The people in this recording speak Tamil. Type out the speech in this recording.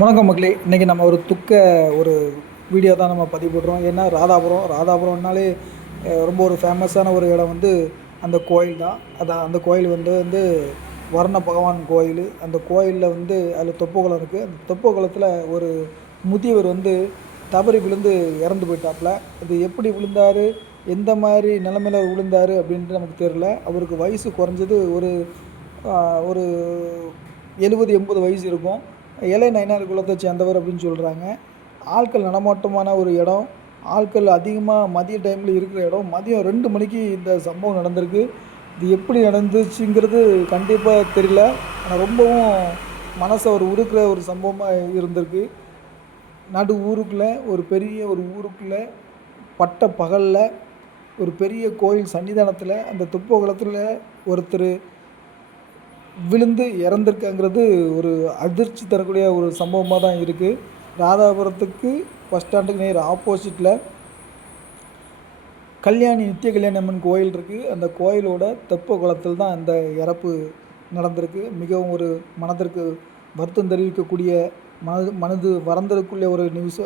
வணக்கம் மக்களே. இன்றைக்கி நம்ம ஒரு துக்க ஒரு வீடியோ தான் நம்ம பதிவு போடுறோம் ஏன்னா ராதாபுரம் ராதாபுரம்னாலே ரொம்ப ஒரு ஃபேமஸான ஒரு இடம் வந்து அந்த கோயில் தான். அதான் அந்த கோயில் வந்து வந்து வர்ண பகவான் கோயில். அந்த கோயிலில் வந்து அதில் தொப்பகுளம் இருக்குது அந்த தொப்பகுளத்தில் ஒரு முதியவர் வந்து தவறி விழுந்து இறந்து போயிட்டாப்புல. அது எப்படி விழுந்தார்? எந்த மாதிரி நிலமையில விழுந்தார் அப்படின்ட்டு நமக்கு தெரில அவருக்கு வயசு குறைஞ்சது ஒரு ஒரு எழுபது எண்பது வயசு இருக்கும். இலை நயினார் குலத்தை சேர்ந்தவர் அப்படின்னு சொல்கிறாங்க ஆட்கள் நடமாட்டமான ஒரு இடம். ஆட்கள் அதிகமாக மதிய டைமில் இருக்கிற இடம். மதியம் ரெண்டு மணிக்கு இந்த சம்பவம் நடந்திருக்கு. இது எப்படி நடந்துச்சுங்கிறது கண்டிப்பாக தெரியல. ஆனால் ரொம்பவும் மனசை ஒரு உருக்கிற ஒரு சம்பவமாக இருந்திருக்கு. நடு ஊருக்குள்ளே ஒரு பெரிய ஒரு ஊருக்குள்ளே பட்ட பகலில் ஒரு பெரிய கோயில் சன்னிதானத்தில் அந்த துப்பகுளத்தில் ஒருத்தர் விழுந்து இறந்துருக்காங்கிறது ஒரு அதிர்ச்சி தரக்கூடிய ஒரு சம்பவமாக தான் இருக்குது ராதாபுரத்துக்கு பஸ் ஸ்டாண்டுக்கு நேர் ஆப்போசிட்டில் கல்யாணி நித்திய கல்யாணி அம்மன் கோயில் இருக்குது அந்த கோயிலோட தெப்ப குளத்தில் தான் அந்த இறப்பு நடந்திருக்கு. மிகவும் ஒரு மனதிற்கு வருத்தம் தெரிவிக்கக்கூடிய மனது மனது வரந்ததுக்குள்ளே ஒரு நியூஸ்